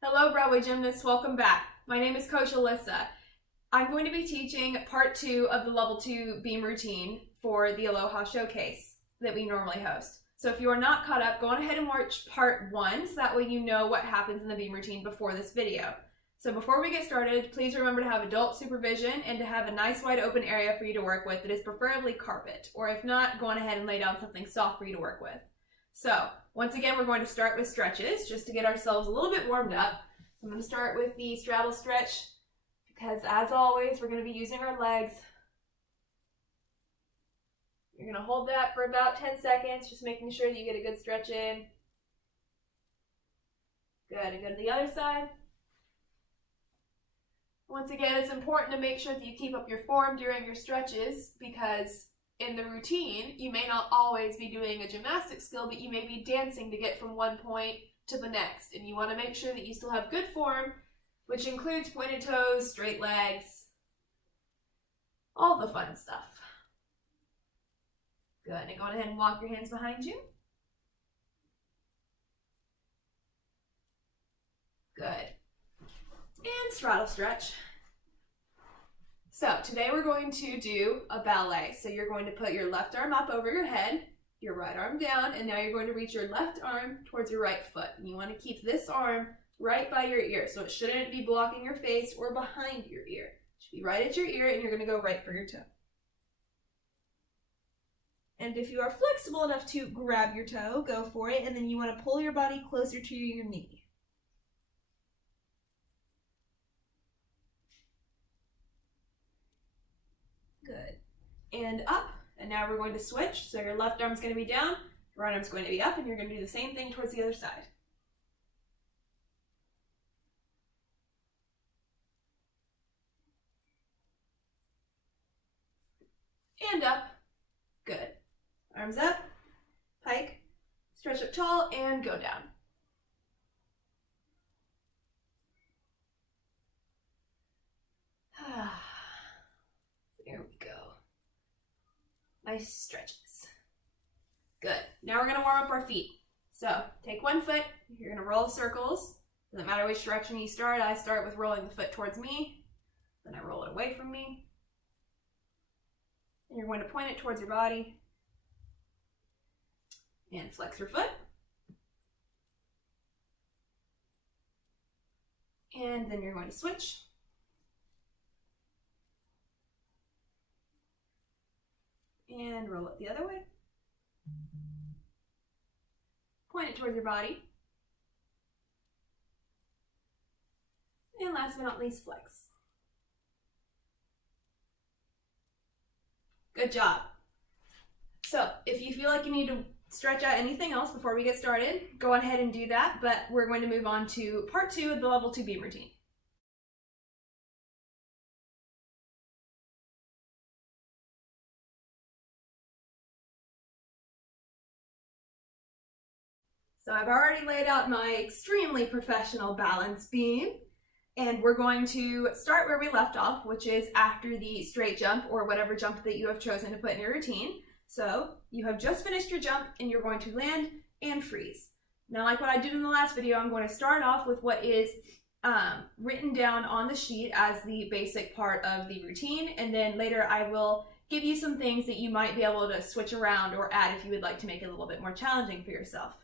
Hello Broadway gymnasts, welcome back. My name is Coach Alyssa. I'm going to be teaching part 2 of the level 2 beam routine for the Aloha Showcase that we normally host. So if you are not caught up, go on ahead and watch part 1 so that way you know what happens in the beam routine before this video. So before we get started, please remember to have adult supervision and to have a nice wide open area for you to work with that is preferably carpet, or if not, go on ahead and lay down something soft for you to work with. So once again, we're going to start with stretches just to get ourselves a little bit warmed up. I'm going to start with the straddle stretch because, as always, we're going to be using our legs. You're going to hold that for about 10 seconds, just making sure that you get a good stretch in. Good, and go to the other side. Once again, it's important to make sure that you keep up your form during your stretches because in the routine, you may not always be doing a gymnastic skill, but you may be dancing to get from one point to the next. And you want to make sure that you still have good form, which includes pointed toes, straight legs, all the fun stuff. Good, and go ahead and walk your hands behind you. Good. And straddle stretch. So today we're going to do a ballet. So you're going to put your left arm up over your head, your right arm down, and now you're going to reach your left arm towards your right foot. And you want to keep this arm right by your ear. So it shouldn't be blocking your face or behind your ear. It should be right at your ear, and you're going to go right for your toe. And if you are flexible enough to grab your toe, go for it, and then you want to pull your body closer to your knee. Good. And up, and now we're going to switch. So your left arm's going to be down, your right arm's going to be up, and you're going to do the same thing towards the other side. And up. Good. Arms up, pike, stretch up tall, and go down. There we go. Nice stretches. Good. Now we're going to warm up our feet. So take one foot, you're going to roll circles. Doesn't matter which direction you start. I start with rolling the foot towards me, then I roll it away from me. And you're going to point it towards your body and flex your foot. And then you're going to switch. And roll it the other way. Point it towards your body. And last but not least, flex. Good job. So if you feel like you need to stretch out anything else before we get started, go ahead and do that, but we're going to move on to part 2 of the level 2 beam routine. So I've already laid out my extremely professional balance beam, and we're going to start where we left off, which is after the straight jump or whatever jump that you have chosen to put in your routine. So you have just finished your jump and you're going to land and freeze. Now, like what I did in the last video, I'm going to start off with what is written down on the sheet as the basic part of the routine, and then later I will give you some things that you might be able to switch around or add if you would like to make it a little bit more challenging for yourself.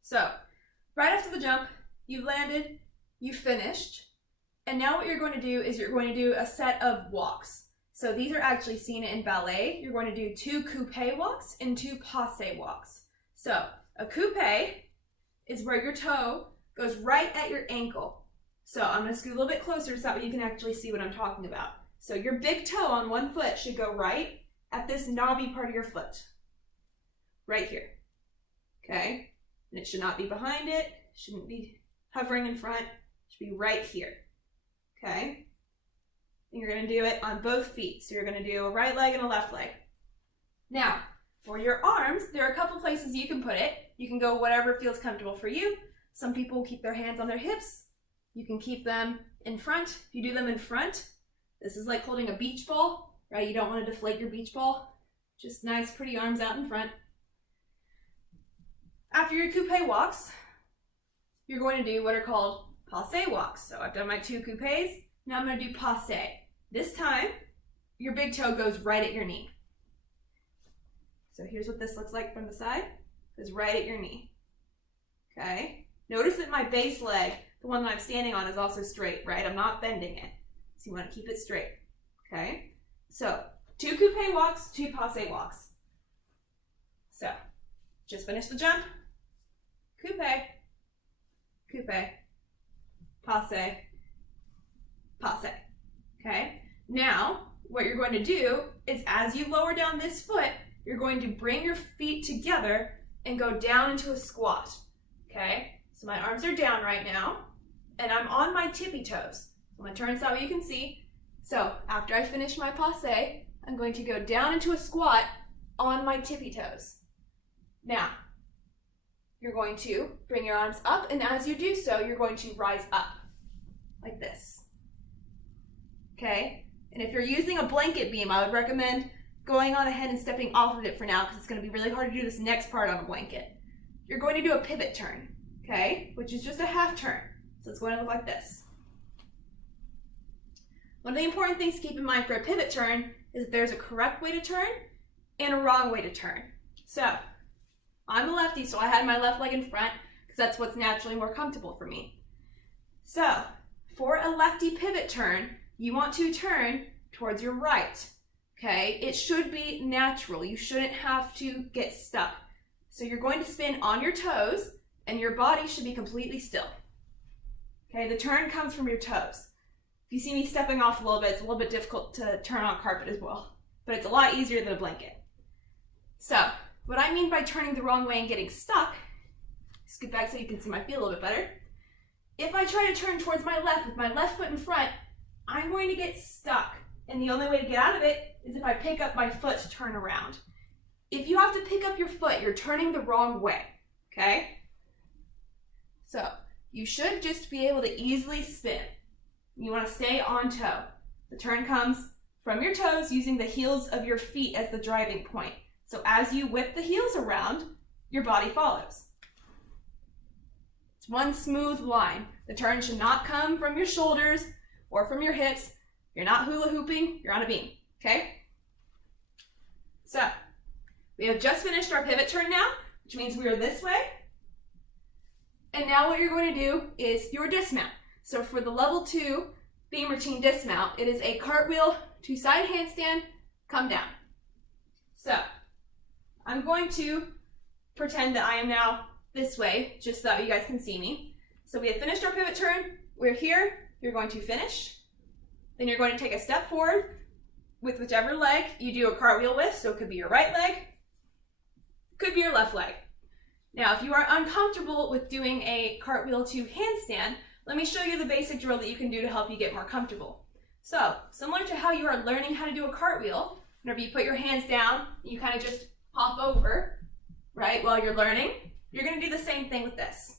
So, right after the jump, you've landed, you've finished, and now what you're going to do is you're going to do a set of walks. So these are actually seen in ballet. You're going to do 2 coupe walks and 2 passe walks. So, a coupe is where your toe goes right at your ankle. So I'm going to scoot a little bit closer so that way you can actually see what I'm talking about. So your big toe on one foot should go right at this knobby part of your foot. Right here. Okay? And it should not be behind it, shouldn't be hovering in front, it should be right here, okay? And you're gonna do it on both feet. So you're gonna do a right leg and a left leg. Now, for your arms, there are a couple places you can put it. You can go whatever feels comfortable for you. Some people keep their hands on their hips. You can keep them in front. If you do them in front, this is like holding a beach ball, right? You don't wanna deflate your beach ball. Just nice, pretty arms out in front. After your coupe walks, you're going to do what are called passe walks. So I've done my 2 coupes. Now I'm going to do passe. This time, your big toe goes right at your knee. So here's what this looks like from the side. It goes right at your knee. Okay? Notice that my base leg, the one that I'm standing on, is also straight, right? I'm not bending it. So you want to keep it straight. Okay? So 2 coupe walks, 2 passe walks. So just finish the jump. Coupe, coupe, passe, passe. Okay? Now, what you're going to do is as you lower down this foot, you're going to bring your feet together and go down into a squat. Okay? So my arms are down right now, and I'm on my tippy toes. I'm going to turn so you can see. So after I finish my passe, I'm going to go down into a squat on my tippy toes. Now, you're going to bring your arms up, and as you do so, you're going to rise up like this. Okay? And if you're using a blanket beam, I would recommend going on ahead and stepping off of it for now because it's going to be really hard to do this next part on a blanket. You're going to do a pivot turn, okay? Which is just a half turn. So it's going to look like this. One of the important things to keep in mind for a pivot turn is that there's a correct way to turn and a wrong way to turn. So I'm a lefty, so I had my left leg in front because that's what's naturally more comfortable for me. So for a lefty pivot turn, you want to turn towards your right, okay? It should be natural. You shouldn't have to get stuck. So you're going to spin on your toes and your body should be completely still. Okay, the turn comes from your toes. If you see me stepping off a little bit, it's a little bit difficult to turn on carpet as well, but it's a lot easier than a blanket. So what I mean by turning the wrong way and getting stuck, scoot back so you can see my feet a little bit better. If I try to turn towards my left with my left foot in front, I'm going to get stuck. And the only way to get out of it is if I pick up my foot to turn around. If you have to pick up your foot, you're turning the wrong way, okay? So you should just be able to easily spin. You want to stay on toe. The turn comes from your toes using the heels of your feet as the driving point. So as you whip the heels around, your body follows. It's one smooth line. The turn should not come from your shoulders or from your hips. You're not hula hooping, you're on a beam, okay? So, we have just finished our pivot turn now, which means we are this way. And now what you're going to do is your dismount. So for the level 2 beam routine dismount, it is a cartwheel to side handstand, come down. So, I'm going to pretend that I am now this way, just so you guys can see me. So we have finished our pivot turn, we're here, you're going to finish. Then you're going to take a step forward with whichever leg you do a cartwheel with. So it could be your right leg, could be your left leg. Now, if you are uncomfortable with doing a cartwheel to handstand, let me show you the basic drill that you can do to help you get more comfortable. So, similar to how you are learning how to do a cartwheel, whenever you put your hands down, you kind of just hop over, right, while you're learning, you're going to do the same thing with this.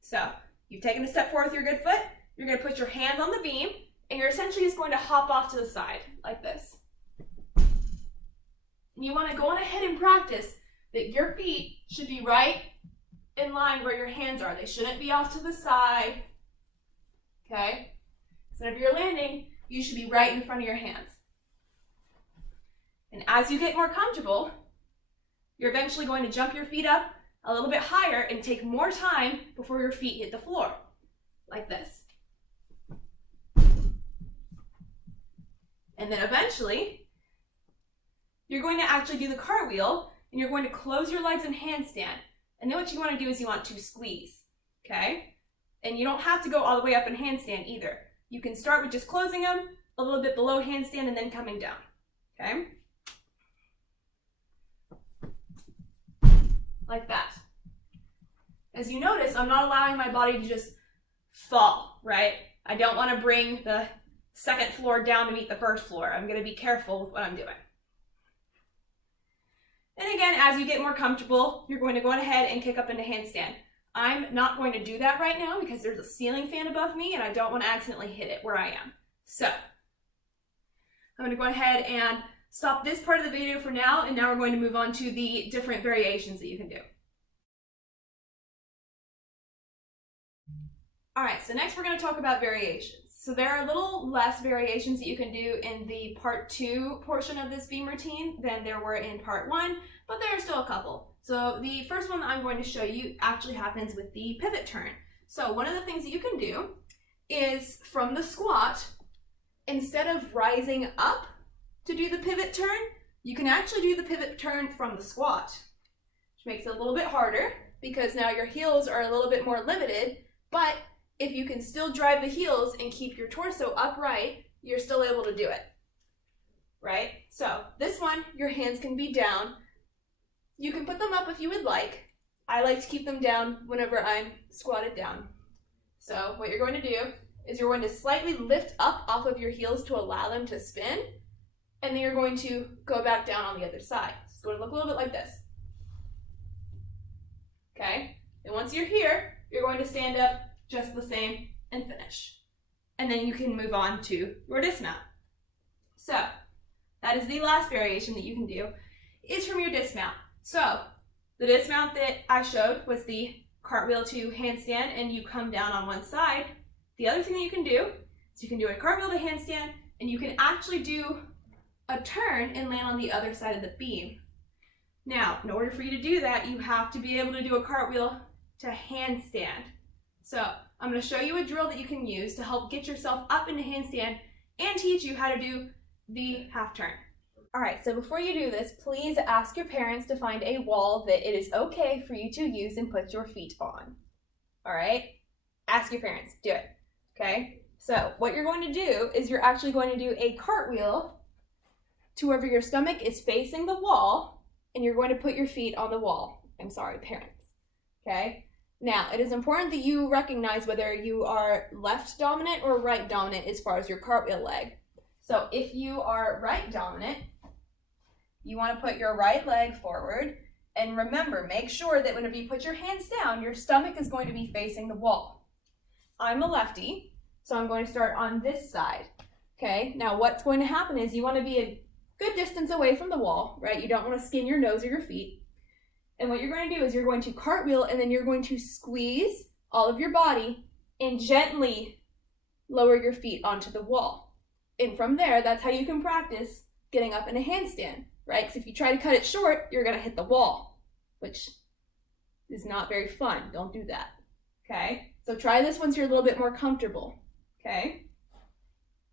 So, you've taken a step forward with your good foot, you're going to put your hands on the beam, and you're essentially just going to hop off to the side, like this. And you want to go on ahead and practice that your feet should be right in line where your hands are. They shouldn't be off to the side, okay? So if you're landing, you should be right in front of your hands. And as you get more comfortable, you're eventually going to jump your feet up a little bit higher and take more time before your feet hit the floor, like this. And then eventually, you're going to actually do the cartwheel, and you're going to close your legs in handstand. And then what you want to do is you want to squeeze, okay? And you don't have to go all the way up in handstand either. You can start with just closing them a little bit below handstand and then coming down, okay? Like that. As you notice, I'm not allowing my body to just fall, right? I don't want to bring the second floor down to meet the first floor. I'm going to be careful with what I'm doing. And again, as you get more comfortable, you're going to go ahead and kick up into handstand. I'm not going to do that right now because there's a ceiling fan above me and I don't want to accidentally hit it where I am. So, I'm going to go ahead and stop this part of the video for now, and now we're going to move on to the different variations that you can do. All right, so next we're going to talk about variations. So there are a little less variations that you can do in the part 2 portion of this beam routine than there were in part 1, but there are still a couple. So the first one that I'm going to show you actually happens with the pivot turn. So one of the things that you can do is from the squat, instead of rising up to do the pivot turn, you can actually do the pivot turn from the squat, which makes it a little bit harder because now your heels are a little bit more limited, but if you can still drive the heels and keep your torso upright, you're still able to do it, right? So this one, your hands can be down. You can put them up if you would like. I like to keep them down whenever I'm squatted down. So what you're going to do is you're going to slightly lift up off of your heels to allow them to spin, and then you're going to go back down on the other side. It's going to look a little bit like this. Okay? And once you're here, you're going to stand up just the same and finish. And then you can move on to your dismount. So that is the last variation that you can do, is from your dismount. So the dismount that I showed was the cartwheel to handstand, and you come down on one side. The other thing that you can do is you can do a cartwheel to handstand, and you can actually do a turn and land on the other side of the beam. Now, in order for you to do that, you have to be able to do a cartwheel to handstand. So I'm going to show you a drill that you can use to help get yourself up into handstand and teach you how to do the half turn. All right, so before you do this, please ask your parents to find a wall that it is okay for you to use and put your feet on. All right? Ask your parents. Do it. Okay? So what you're going to do is you're actually going to do a cartwheel to wherever your stomach is facing the wall, and you're going to put your feet on the wall. I'm sorry, parents. Okay? Now, it is important that you recognize whether you are left dominant or right dominant as far as your cartwheel leg. So if you are right dominant, you want to put your right leg forward, and remember, make sure that whenever you put your hands down, your stomach is going to be facing the wall. I'm a lefty, so I'm going to start on this side. Okay, now what's going to happen is you want to be a good distance away from the wall, right? You don't want to skin your nose or your feet. And what you're going to do is you're going to cartwheel, and then you're going to squeeze all of your body and gently lower your feet onto the wall. And from there, that's how you can practice getting up in a handstand, right? Because if you try to cut it short, you're going to hit the wall, which is not very fun. Don't do that, okay? So try this once you're a little bit more comfortable, okay?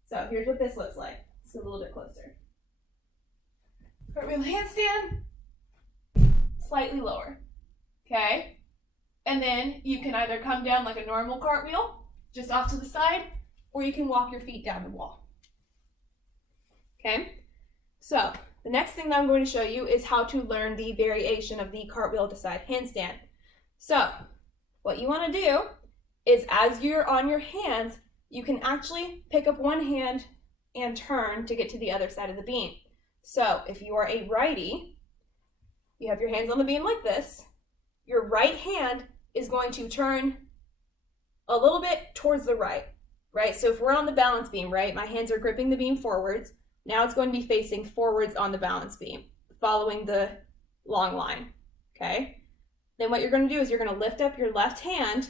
So here's what this looks like. Let's go a little bit closer. Cartwheel handstand. Slightly lower, okay? And then you can either come down like a normal cartwheel, just off to the side, or you can walk your feet down the wall, okay? So the next thing that I'm going to show you is how to learn the variation of the cartwheel to side handstand. So what you want to do is as you're on your hands, you can actually pick up one hand and turn to get to the other side of the beam. So if you are a righty, you have your hands on the beam like this. Your right hand is going to turn a little bit towards the right, right? So if we're on the balance beam, right, my hands are gripping the beam forwards. Now it's going to be facing forwards on the balance beam, following the long line, okay? Then what you're going to do is you're going to lift up your left hand,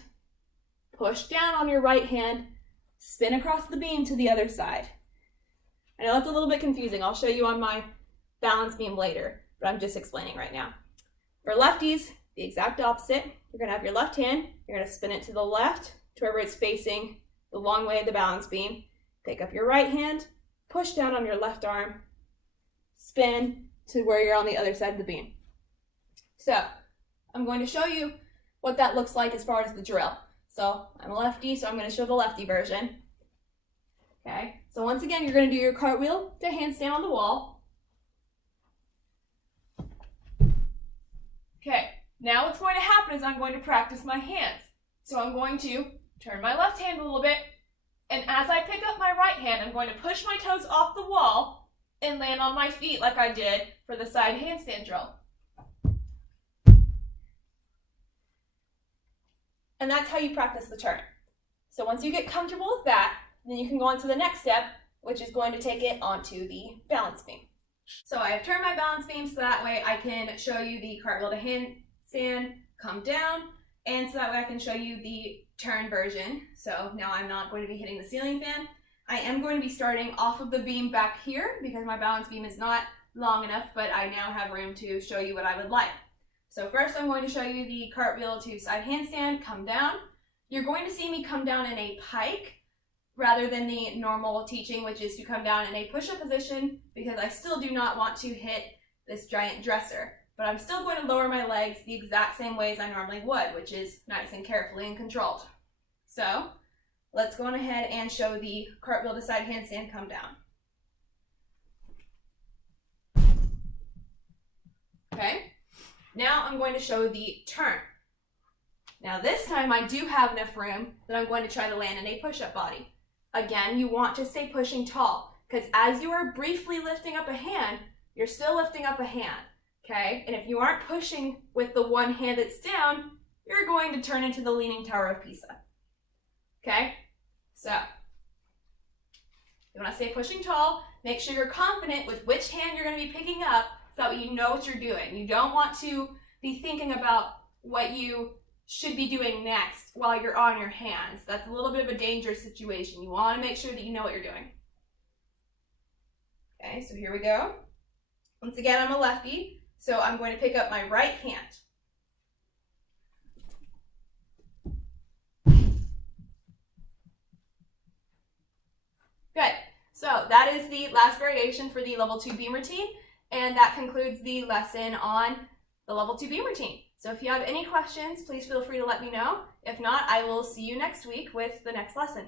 push down on your right hand, spin across the beam to the other side. I know that's a little bit confusing. I'll show you on my balance beam later, but I'm just explaining right now. For lefties, the exact opposite. You're going to have your left hand, you're going to spin it to the left to wherever it's facing the long way of the balance beam. Pick up your right hand, push down on your left arm, spin to where you're on the other side of the beam. So I'm going to show you what that looks like as far as the drill. So I'm a lefty, so I'm going to show the lefty version. Okay, so once again, you're going to do your cartwheel to handstand on the wall. Okay, now what's going to happen is I'm going to practice my hands. So I'm going to turn my left hand a little bit, and as I pick up my right hand, I'm going to push my toes off the wall and land on my feet like I did for the side handstand drill. And that's how you practice the turn. So once you get comfortable with that, then you can go on to the next step, which is going to take it onto the balance beam. So I have turned my balance beam so that way I can show you the cartwheel to handstand, come down, And so that way I can show you the turn version. So now I'm not going to be hitting the ceiling fan. I am going to be starting off of the beam back here because my balance beam is not long enough, but I now have room to show you what I would like. So first I'm going to show you the cartwheel to side handstand, come down. You're going to see me come down in a pike rather than the normal teaching, which is to come down in a push-up position, because I still do not want to hit this giant dresser. But I'm still going to lower my legs the exact same ways I normally would, which is nice and carefully and controlled. So let's go on ahead and show the cartwheel to side handstand, come down. Okay, now I'm going to show the turn. Now this time I do have enough room that I'm going to try to land in a push-up body. Again, you want to stay pushing tall, because as you are briefly lifting up a hand, you're still lifting up a hand, okay? And if you aren't pushing with the one hand that's down, you're going to turn into the Leaning Tower of Pisa, okay? So, you want to stay pushing tall, make sure you're confident with which hand you're going to be picking up so that you know what you're doing. You don't want to be thinking about what you should be doing next while you're on your hands. That's a little bit of a dangerous situation. You want to make sure that you know what you're doing. Okay, so here we go. Once again, I'm a lefty, so I'm going to pick up my right hand. Good. So that is the last variation for the level 2 beam routine, and that concludes the lesson on the level 2 beam routine. So if you have any questions, please feel free to let me know. If not, I will see you next week with the next lesson.